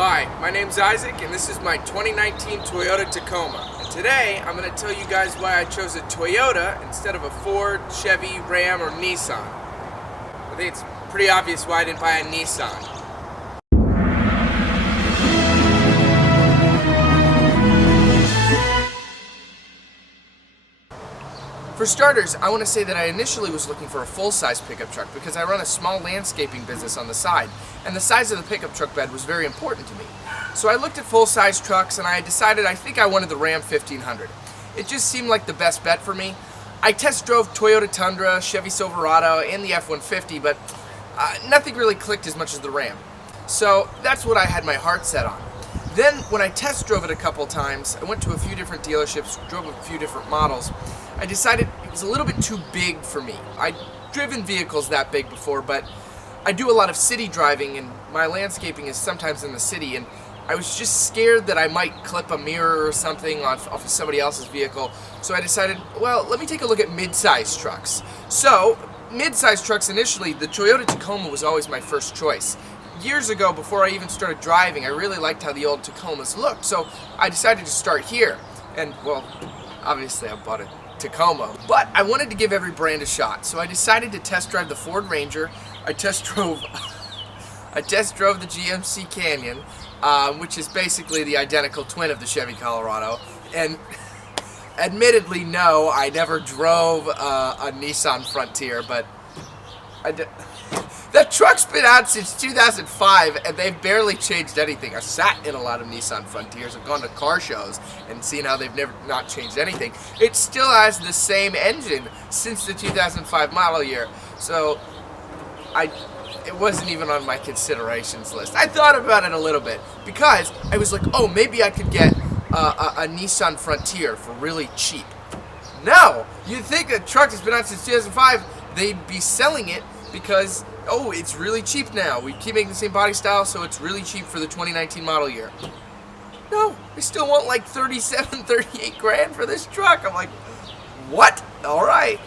Hi, my name's Isaac and this is my 2019 Toyota Tacoma. And today I'm going to tell you guys why I chose a Toyota instead of a Ford, Chevy, Ram, or Nissan. I think it's pretty obvious why I didn't buy a Nissan. For starters, I want to say that I initially was looking for a full-size pickup truck because I run a small landscaping business on the side, and the size of the pickup truck bed was very important to me. So I looked at full-size trucks and I decided I think I wanted the Ram 1500. It just seemed like the best bet for me. I test drove Toyota Tundra, Chevy Silverado, and the F-150, but nothing really clicked as much as the Ram. So that's what I had my heart set on. Then when I test drove it a couple times, I went to a few different dealerships, drove a few different models, I decided it was a little bit too big for me. I'd driven vehicles that big before, but I do a lot of city driving and my landscaping is sometimes in the city, and I was just scared that I might clip a mirror or something off of somebody else's vehicle. So I decided, well, let me take a look at mid-size trucks. So mid-size trucks initially, the Toyota Tacoma was always my first choice. Years ago, before I even started driving, I really liked how the old Tacomas looked, so I decided to start here. And, well, obviously I bought a Tacoma, but I wanted to give every brand a shot, so I decided to test drive the Ford Ranger. I test drove the GMC Canyon, which is basically the identical twin of the Chevy Colorado, and admittedly, no, I never drove a Nissan Frontier, but that truck's been out since 2005, and they've barely changed anything. I've sat in a lot of Nissan Frontiers. I've gone to car shows and seen how they've never not changed anything. It still has the same engine since the 2005 model year. So it wasn't even on my considerations list. I thought about it a little bit because I was like, oh, maybe I could get a Nissan Frontier for really cheap. No, you'd think a truck that's been out since 2005, they'd be selling it because, oh, it's really cheap now. We keep making the same body style, so it's really cheap for the 2019 model year. No, they still want like 37, 38 grand for this truck. I'm like, what? All right.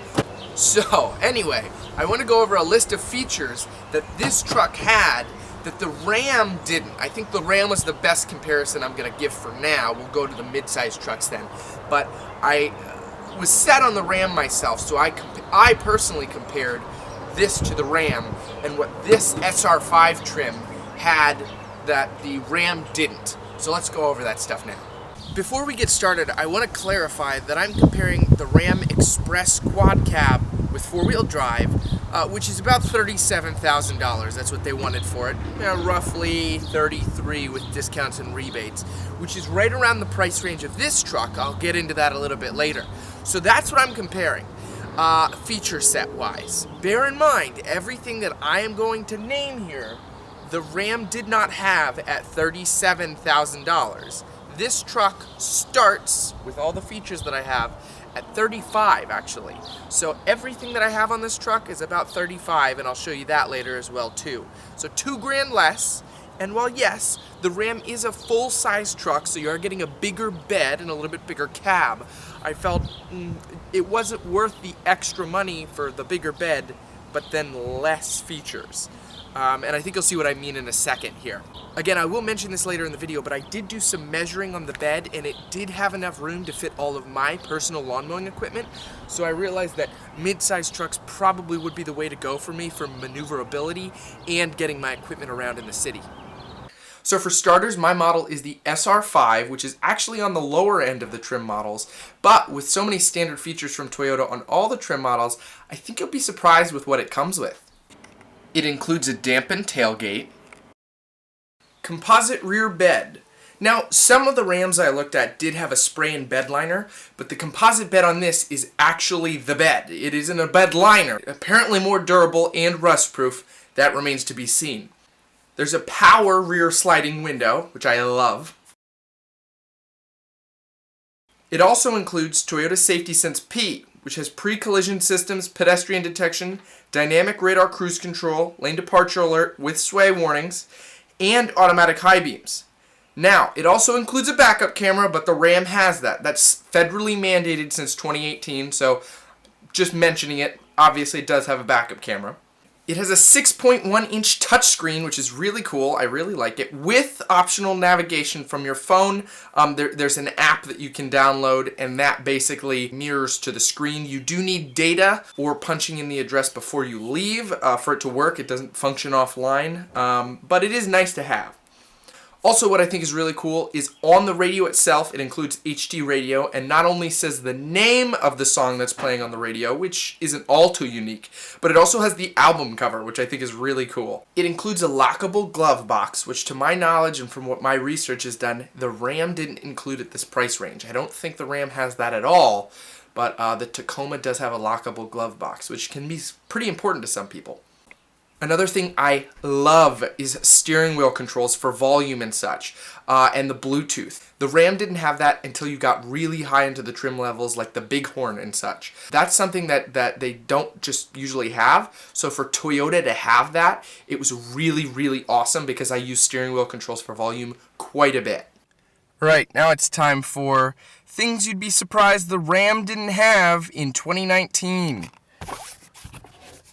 So, anyway, I want to go over a list of features that this truck had that the Ram didn't. I think the Ram was the best comparison I'm going to give for now. We'll go to the mid-size trucks then. But I was set on the Ram myself, so I personally compared this to the Ram and what this SR5 trim had that the Ram didn't. So let's go over that stuff now. Before we get started, I want to clarify that I'm comparing the Ram Express Quad Cab with four-wheel drive, which is about $37,000. That's what they wanted for it. Roughly $33,000 with discounts and rebates, which is right around the price range of this truck. I'll get into that a little bit later. So that's what I'm comparing. Feature set wise, bear in mind everything that I am going to name here, the Ram did not have at $37,000. This truck starts with all the features that I have at $35,000 actually. So everything that I have on this truck is about $35,000, and I'll show you that later as well too. So $2,000 less. And while yes, the Ram is a full-size truck, so you are getting a bigger bed and a little bit bigger cab, I felt it wasn't worth the extra money for the bigger bed, but then less features. And I think you'll see what I mean in a second here. Again, I will mention this later in the video, but I did do some measuring on the bed, and it did have enough room to fit all of my personal lawn mowing equipment, so I realized that mid-sized trucks probably would be the way to go for me for maneuverability and getting my equipment around in the city. So for starters, my model is the SR5, which is actually on the lower end of the trim models, but with so many standard features from Toyota on all the trim models, I think you'll be surprised with what it comes with. It includes a dampened tailgate, composite rear bed. Now, some of the Rams I looked at did have a spray-in bed liner, but the composite bed on this is actually the bed. It isn't a bed liner. Apparently more durable and rust-proof. That remains to be seen. There's a power rear sliding window, which I love. It also includes Toyota Safety Sense P, which has pre-collision systems, pedestrian detection, dynamic radar cruise control, lane departure alert with sway warnings, and automatic high beams. Now, it also includes a backup camera, but the Ram has that. That's federally mandated since 2018, so just mentioning it, obviously it does have a backup camera. It has a 6.1-inch touchscreen, which is really cool. I really like it, with optional navigation from your phone. There's an app that you can download, and that basically mirrors to the screen. You do need data or punching in the address before you leave for it to work. It doesn't function offline, but it is nice to have. Also, what I think is really cool is on the radio itself, it includes HD radio, and not only says the name of the song that's playing on the radio, which isn't all too unique, but it also has the album cover, which I think is really cool. It includes a lockable glove box, which to my knowledge and from what my research has done, the Ram didn't include at this price range. I don't think the Ram has that at all, but the Tacoma does have a lockable glove box, which can be pretty important to some people. Another thing I love is steering wheel controls for volume and such, and the Bluetooth. The Ram didn't have that until you got really high into the trim levels, like the Bighorn and such. That's something that they don't just usually have. So for Toyota to have that, it was really, really awesome because I use steering wheel controls for volume quite a bit. Right, now it's time for things you'd be surprised the Ram didn't have in 2019.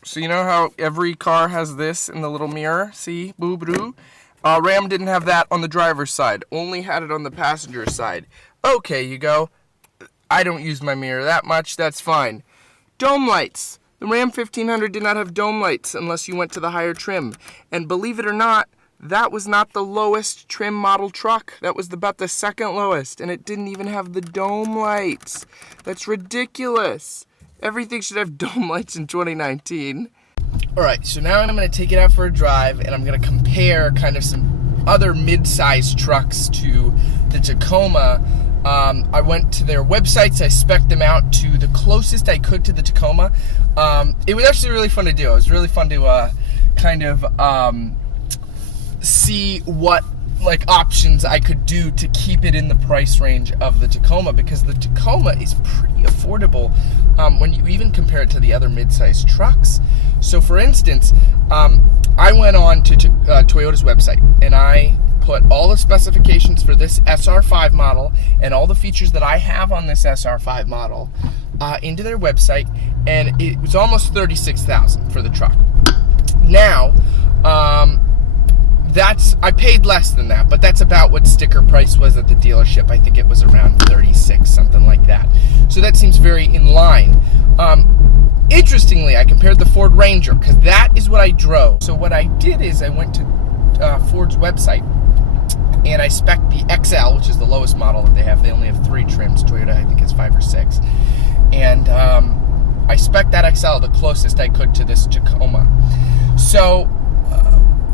So you know how every car has this in the little mirror? See? Boo-boo. Ram didn't have that on the driver's side. Only had it on the passenger side. Okay, you go. I don't use my mirror that much. That's fine. Dome lights. The Ram 1500 did not have dome lights unless you went to the higher trim. And believe it or not, that was not the lowest trim model truck. That was about the second lowest. And it didn't even have the dome lights. That's ridiculous. Everything should have dome lights in 2019. Alright, so now I'm going to take it out for a drive, and I'm going to compare kind of some other mid-sized trucks to the Tacoma. I went to their websites, I spec'd them out to the closest I could to the Tacoma. It was actually really fun to do. It was really fun to kind of see what options I could do to keep it in the price range of the Tacoma, because the Tacoma is pretty affordable when you even compare it to the other mid-sized trucks. So for instance, I went on to Toyota's website and I put all the specifications for this SR5 model and all the features that I have on this SR5 model into their website, and it was almost $36,000 for the truck. Now, I paid less than that, but that's about what sticker price was at the dealership. I think it was around 36, something like that. So that seems very in line. Interestingly, I compared the Ford Ranger because that is what I drove. So what I did is I went to Ford's website and I spec'd the XL, which is the lowest model that they have. They only have 3 trims. Toyota, I think, has 5 or 6. And I spec'd that XL the closest I could to this Tacoma. So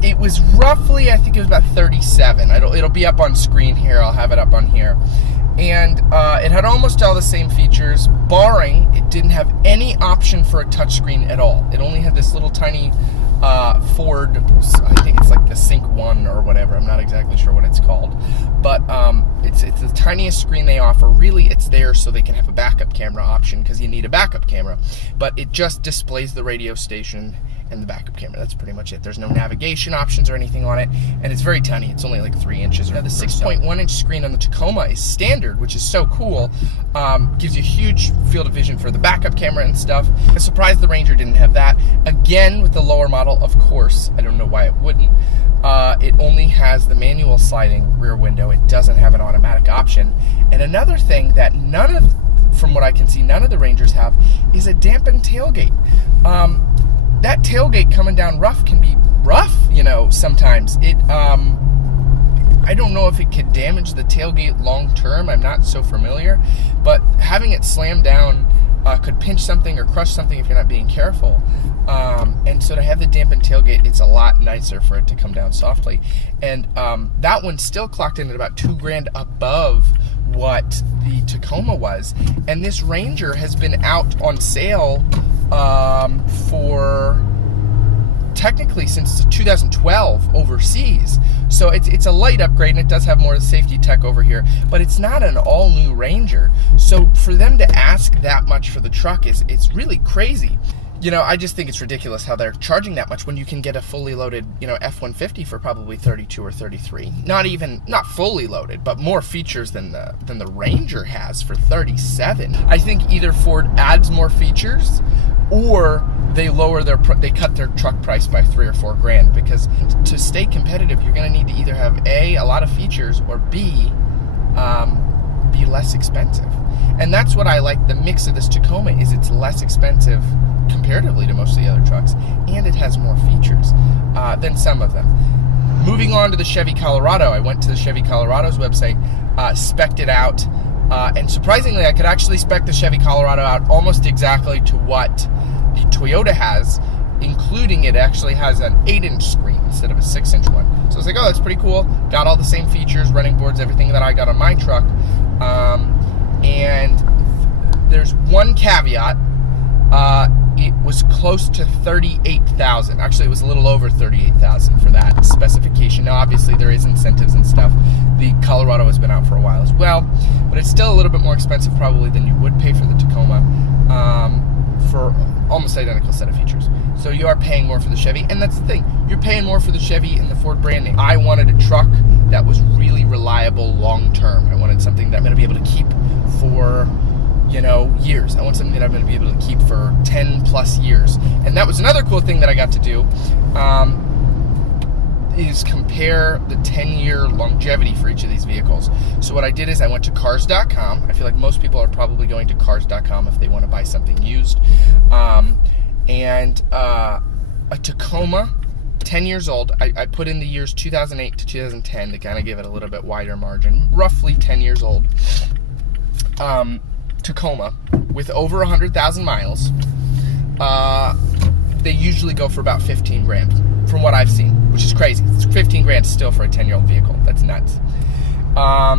it was roughly, I think it was about 37. It'll be up on screen here. I'll have it up on here. And it had almost all the same features, barring it didn't have any option for a touchscreen at all. It only had this little tiny Ford, I think it's like the Sync 1 or whatever. I'm not exactly sure what it's called. But it's the tiniest screen they offer. Really, it's there so they can have a backup camera option because you need a backup camera. But it just displays the radio station and the backup camera. That's pretty much it. There's no navigation options or anything on it, and it's very tiny. It's only like 3 inches. Now, the 6.1-inch screen on the Tacoma is standard, which is so cool. Gives you a huge field of vision for the backup camera and stuff. I'm surprised the Ranger didn't have that. Again, with the lower model, of course, I don't know why it wouldn't. It only has the manual sliding rear window. It doesn't have an automatic option. And another thing that from what I can see, none of the Rangers have is a dampened tailgate. That tailgate coming down rough can be rough, sometimes. I don't know if it could damage the tailgate long term. I'm not so familiar. But having it slam down could pinch something or crush something if you're not being careful. And so to have the dampened tailgate, it's a lot nicer for it to come down softly. And that one still clocked in at about $2,000 above what the Tacoma was. And this Ranger has been out on sale for technically since 2012 overseas. So it's a light upgrade, and it does have more safety tech over here, but it's not an all-new Ranger. So for them to ask that much for the truck it's really crazy. I just think it's ridiculous how they're charging that much when you can get a fully loaded, F-150 for probably 32 or 33. Not fully loaded, but more features than the Ranger has for 37. I think either Ford adds more features or they cut their truck price by $3 or $4 grand, because to stay competitive, you're going to need to either have a lot of features, or B, be less expensive. And that's what I like. The mix of this Tacoma is it's less expensive comparatively to most of the other trucks, and it has more features than some of them. Moving on to the Chevy Colorado, I went to the Chevy Colorado's website, spec'd it out, and surprisingly, I could actually spec the Chevy Colorado out almost exactly to what the Toyota has, including it actually has an 8-inch screen instead of a 6-inch one. So I was like, oh, that's pretty cool. Got all the same features, running boards, everything that I got on my truck. And there's one caveat. It was close to 38,000. Actually, it was a little over 38,000 for that specification. Now, obviously, there is incentives and stuff. The Colorado has been out for a while as well, but it's still a little bit more expensive probably than you would pay for the Tacoma, for almost identical set of features. So you are paying more for the Chevy, and that's the thing. You're paying more for the Chevy and the Ford brand name. I wanted a truck that was really reliable long term. I wanted something that I'm going to be able to keep for, years. I want something that I'm going to be able to keep for 10 plus years. And that was another cool thing that I got to do, is compare the 10-year longevity for each of these vehicles. So what I did is I went to cars.com. I feel like most people are probably going to cars.com if they want to buy something used. And a Tacoma, 10 years old. I put in the years 2008 to 2010 to kind of give it a little bit wider margin. Roughly 10 years old. Tacoma with over 100,000 miles. They usually go for about 15 grand from what I've seen, which is crazy. It's 15 grand still for a 10-year-old vehicle. That's nuts.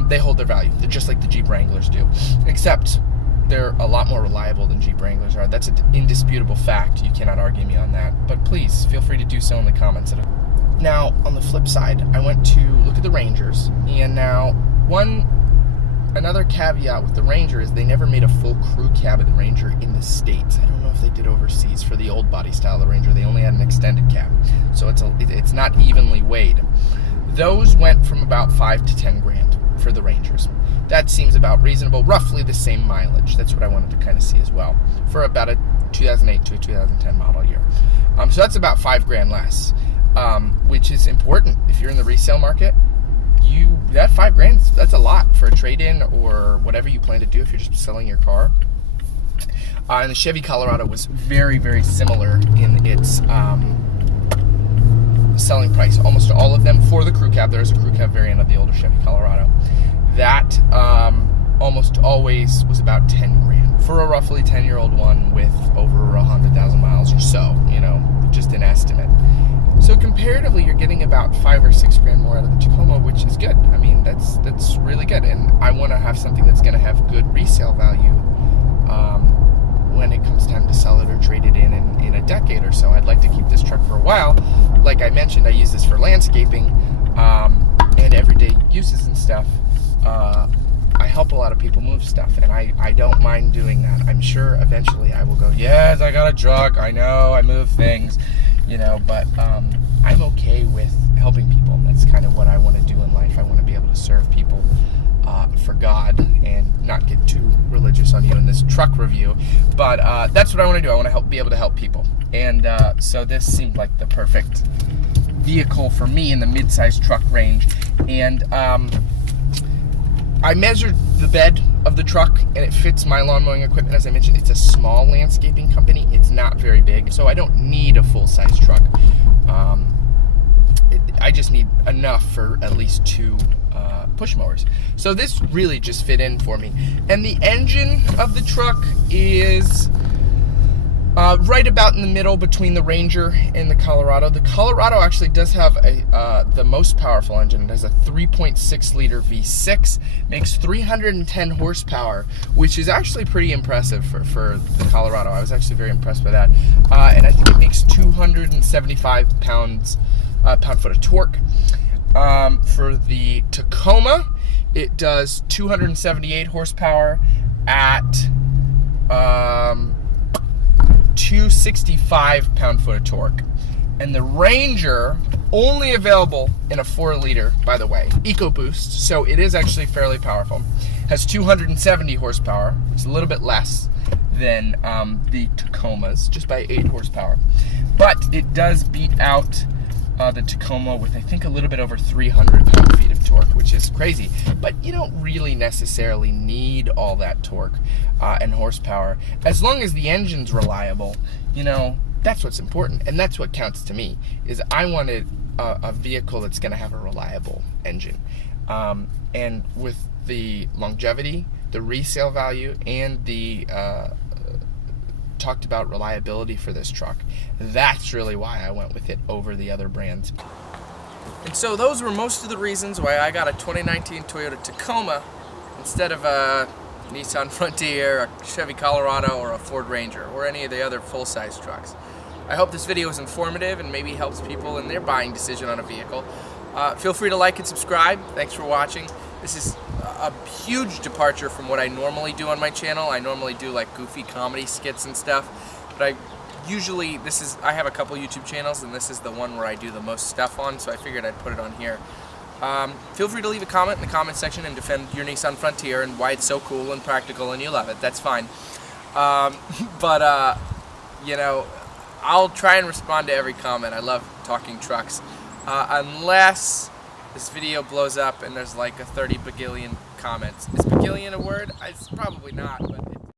They hold their value. They're just like the Jeep Wranglers do, except they're a lot more reliable than Jeep Wranglers are. That's an indisputable fact. You cannot argue me on that. But please feel free to do so in the comments. Now, on the flip side, I went to look at the Rangers, and now another caveat with the Ranger is they never made a full crew cab of the Ranger in the States. I don't know if they did overseas for the old body style of the Ranger. They only had an extended cab, so it's not evenly weighed. Those went from about 5 to 10 grand for the Rangers. That seems about reasonable, roughly the same mileage. That's what I wanted to kind of see as well, for about a 2008 to a 2010 model year. So that's about 5 grand less, which is important if you're in the resale market. That 5 grand, that's a lot for a trade-in or whatever you plan to do if you're just selling your car. And the Chevy Colorado was very, very similar in its selling price. Almost all of them for the crew cab. There is a crew cab variant of the older Chevy Colorado. That almost always was about 10 grand for a roughly 10-year-old one with over 100,000 miles or so, just an estimate. So comparatively, you're getting about 5 or 6 grand more out of the Tacoma, which is good. I mean, that's really good. And I want to have something that's going to have good resale value when it comes time to sell it or trade it in a decade or so. I'd like to keep this truck for a while. Like I mentioned, I use this for landscaping and everyday uses and stuff. I help a lot of people move stuff, and I don't mind doing that. I'm sure eventually I will go, yes, I got a truck. I know, I move things. But I'm okay with helping people. That's kind of what I want to do in life. I want to be able to serve people for God and not get too religious on you in this truck review. But that's what I want to do. I want to be able to help people. And so this seemed like the perfect vehicle for me in the mid-sized truck range. And I measured the bed of the truck, and it fits my lawn mowing equipment. As I mentioned, it's a small landscaping company. It's not very big, so I don't need a full-size truck. I just need enough for at least 2 push mowers. So this really just fit in for me. And the engine of the truck is right about in the middle between the Ranger and the Colorado. The Colorado actually does have the most powerful engine. It has a 3.6 liter V6, makes 310 horsepower, which is actually pretty impressive for the Colorado. I was actually very impressed by that. And I think it makes 275 pound-foot of torque. For the Tacoma, it does 278 horsepower at 265 pound-foot of torque. And the Ranger, only available in a 4-liter, by the way, EcoBoost, so it is actually fairly powerful, has 270 horsepower, which is a little bit less than the Tacomas, just by 8 horsepower. But it does beat out the Tacoma with, I think, a little bit over 300 pound-feet of torque, which is crazy. But you don't really necessarily need all that torque and horsepower. As long as the engine's reliable, that's what's important. And that's what counts to me, is I wanted a vehicle that's going to have a reliable engine. And with the longevity, the resale value, and the talked about reliability for this truck, that's really why I went with it over the other brands. And so those were most of the reasons why I got a 2019 Toyota Tacoma instead of a Nissan Frontier, a Chevy Colorado, or a Ford Ranger, or any of the other full-size trucks. I hope this video is informative and maybe helps people in their buying decision on a vehicle. Feel free to like and subscribe. Thanks for watching. This is a huge departure from what I normally do on my channel. I normally do like goofy comedy skits and stuff, but I have a couple YouTube channels, and this is the one where I do the most stuff on, so I figured I'd put it on here. Feel free to leave a comment in the comment section and defend your Nissan Frontier and why it's so cool and practical and you love it. That's fine. I'll try and respond to every comment. I love talking trucks. Unless this video blows up and there's like a 30 bagillion comments. Is bagillion a word? It's probably not, but